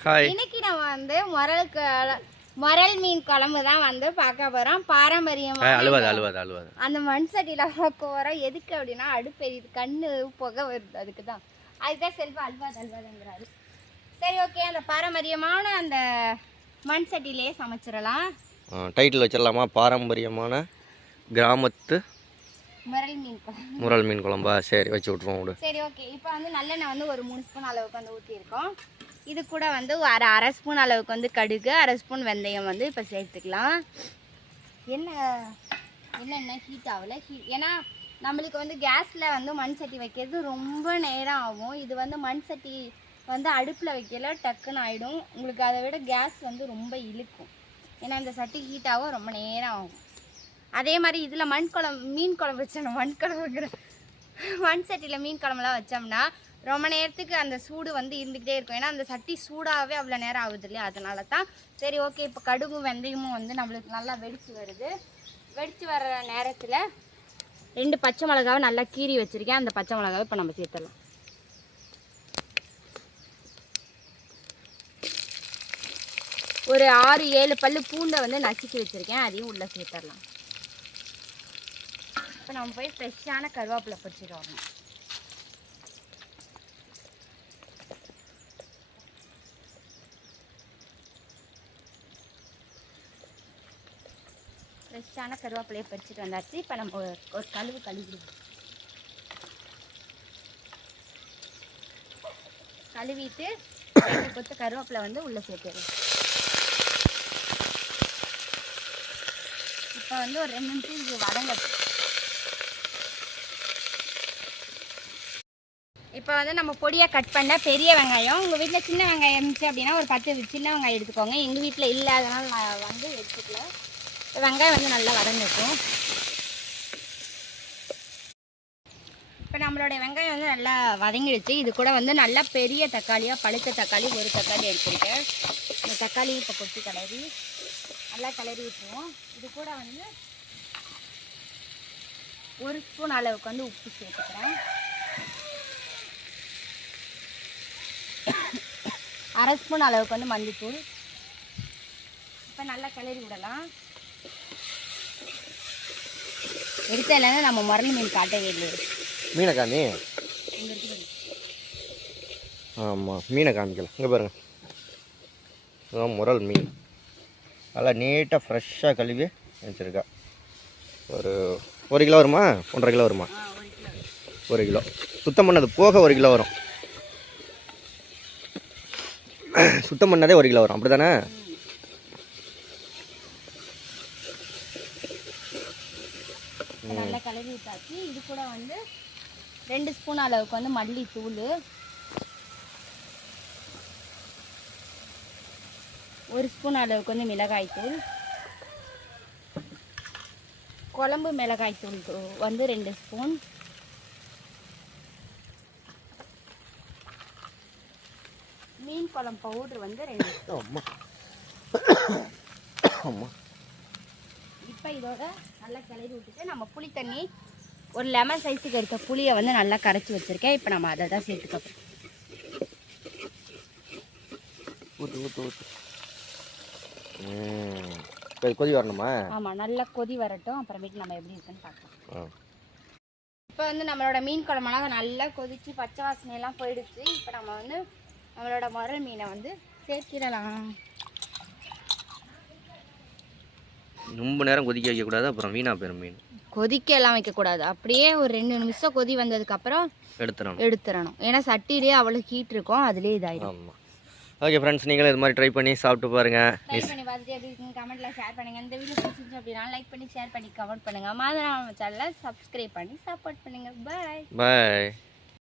Friends. இன்னைக்கு நம்ம வந்து முரல் முரல் மீன் குழம்பு தான் வந்து பார்க்க போறோம். பாரம்பரியமா அழுவாது அழுவாது அழுவாது. அந்த மண் சட்டியில பார்க்க போறோம். எதுக்கு அப்படின்னா அடுப்பு எரியுது கண்ணு புகை வருது அதுக்கு தான். அதுதான் செல்வா அல்வாது அல்வாதுங்கிறாரு சரி ஓகே அந்த பாரம்பரியமான அந்த மண் சட்டியிலே சமைச்சிடலாம் டைட்டில் வச்சிடலாமா? பாரம்பரியமான கிராமத்து முரல் மீன் குழம்பு. முரல் மீன் குழம்பா? சரி வச்சு விட்ருவோம் விடு. சரி ஓகே இப்போ வந்து நல்லெண்ணெய் வந்து ஒரு மூணு ஸ்பூன் அளவுக்கு வந்து ஊற்றிருக்கோம் இது கூட வந்து ஒரு அரை அரை ஸ்பூன் அளவுக்கு வந்து கடுகு அரை ஸ்பூன் வெந்தயம் வந்து இப்போ சேர்த்துக்கலாம். என்ன என்னென்ன ஹீட் ஆகல? ஹீட் ஏன்னா நம்மளுக்கு வந்து கேஸில் வந்து மண் சட்டி வைக்கிறது ரொம்ப நேரம் ஆகும். இது வந்து மண் சட்டி வந்து அடுப்பில் வைக்கல டக்குன்னு ஆகிடும் உங்களுக்கு அதை விட கேஸ் வந்து ரொம்ப இழுக்கும். ஏன்னா இந்த சட்டி ஹீட் ஆகும் ரொம்ப நேரம் ஆகும். அதே மாதிரி இதில் மண் குழம்பு மீன் குழம்பு வச்சோம் மண் குழம்புங்கிற மண் சட்டியில் மீன் குழம்புலாம் வச்சோம்னா ரொம்ப நேரத்துக்கு அந்த சூடு வந்து இருந்துக்கிட்டே இருக்கும். ஏன்னா அந்த சட்டி சூடாகவே அவ்வளோ நேரம் ஆகுது இல்லையா? அதனால தான். சரி ஓகே. இப்போ கடுகும் வெந்தயமும் வந்து நம்மளுக்கு நல்லா வெடித்து வருது. வெடித்து வர்ற நேரத்தில் ரெண்டு பச்சை மிளகாவை நல்லா கீறி வச்சுருக்கேன். அந்த பச்சை மிளகாவை இப்போ நம்ம சேர்த்துடலாம். ஒரு ஆறு ஏழு பல்லு பூண்டை வந்து நசுக்கி வச்சுருக்கேன். அதையும் உள்ளே சேர்த்துடலாம். இப்போ நம்ம போய் ஃப்ரெஷ்ஷான கருவேப்பிலை பறிச்சுட்டு வரணும். ஃப்ரெஷ்ஷான கருவேப்பிலையை பறிச்சுட்டு வந்தாச்சு. இப்போ நம்ம ஒரு கழுவு கழுவிடுவோம். கழுவிட்டு ரெண்டு கொத்து கருவேப்பிலை வந்து உள்ளே சேர்த்துடுவோம் இப்போ வந்து ஒரு ரெண்டு நிமிஷம் இது வதங்கட்டும் இப்போ வந்து நம்ம பொடியாக கட் பண்ண பெரிய வெங்காயம் உங்கள் வீட்டில் சின்ன வெங்காயம் இருந்துச்சு அப்படின்னா ஒரு பத்து சின்ன வெங்காயம் எடுத்துக்கோங்க. எங்கள் வீட்டில் இல்லை அதனால் நான் வந்து எடுத்துக்கல. வெங்காயம் வந்து நல்லா வதங்கட்டும். இப்போ நம்மளுடைய வெங்காயம் வந்து நல்லா வதங்கிடுச்சு. இது கூட வந்து நல்லா பெரிய தக்காளியாக பழுத்த தக்காளி ஒரு தக்காளி எடுத்துருக்கேன். இந்த தக்காளியும் இப்போ கொட்டி கிளறி நல்லா கிளறி விட்டுருவோம். இது கூட வந்து ஒரு ஸ்பூன் அளவுக்கு வந்து உப்பு சேர்த்துக்கிறேன். அரை ஸ்பூன் அளவுக்கு வந்து மஞ்சள்தூள் இப்போ நல்லா கிளறி விடலாம். எடுத்ததுலேருந்து நம்ம முரளி மீன் காட்டவே இல்லை மீனை காமி ஆமாம் மீனை காமிக்கலாம் இங்கே பாருங்க. இதுதான் முரல் மீன். நல்லா நீட்டாக ஃப்ரெஷ்ஷாக கழுவி வச்சுருக்கா. ஒரு ஒரு கிலோ வருமா? ஒன்றரை கிலோ வருமா? ஒரு கிலோ சுத்தம் பண்ணது போக ஒரு கிலோ வரும். சுத்தம் பண்ணதே ஒரு கிலோ வரும். அப்படி தானே நல்லா கிளறி விட்டாச்சு. இது கூட வந்து ரெண்டு ஸ்பூன் அளவுக்கு வந்து மல்லித்தூள். ஒரு ஸ்பூன் அளவுக்கு வந்து மிளகாய்த்தூள். குழம்பு மிளகாய்த்தூள் வந்து ரெண்டு ஸ்பூன். மீன் குழம்பு பவுடர் வந்து ரெண்டு ஆமாம் இப்போ இதோட நல்லா கிளறி விட்டுட்டு நம்ம புளி தண்ணி ஒரு லெமன் சைஸுக்கு இருக்க புளியை வந்து நல்லா கரைச்சி வச்சுருக்கேன். இப்போ நம்ம அதை தான் சேர்த்துக்க போறோம். ஊற்று கொதி வரணுமா? ஆமாம் நல்லா கொதி வரட்டும். அப்புறமேட்டு நம்ம எப்படி இருக்குன்னு பார்க்கலாம். இப்போ வந்து நம்மளோட மீன் குழம்பெல்லாம் நல்லா கொதிச்சு பச்சை வாசனையெல்லாம் போயிடுச்சு. இப்போ நம்ம வந்து நம்மளோட முரல் மீனை வந்து சேர்த்திடலாம். ரொம்ப நேரம் கொதிக்க வைக்கக்கூடாது. அப்புறம் வீணா போயிடும் மீன். கொதிக்க எல்லாம் வைக்கக்கூடாது. அப்படியே ஒரு ரெண்டு நிமிஷம் கொதி வந்ததுக்கப்புறம் எடுத்துடணும். எடுத்துடணும். ஏன்னா சட்டிலேயே அவ்வளோ ஹீட் இருக்கும். அதுலேயே இதாகிடும் ஆமாம் ஓகே ஃப்ரெண்ட்ஸ் நீங்களும் இது மாதிரி ட்ரை பண்ணி சாப்பிட்டு பாருங்கள் ட்ரை பண்ணி பார்த்துட்டு எப்படி இருக்குன்னு கமெண்ட்டில் ஷேர் பண்ணுங்கள் இந்த வீடியோ பிடிச்சிருந்துச்சு அப்படின்னா லைக் பண்ணி ஷேர் பண்ணி கமெண்ட் பண்ணுங்கள் மாதிரி சேனலை சப்ஸ்கிரைப் பண்ணி சப்போர்ட் பண்ணுங்கள் பாய் பாய்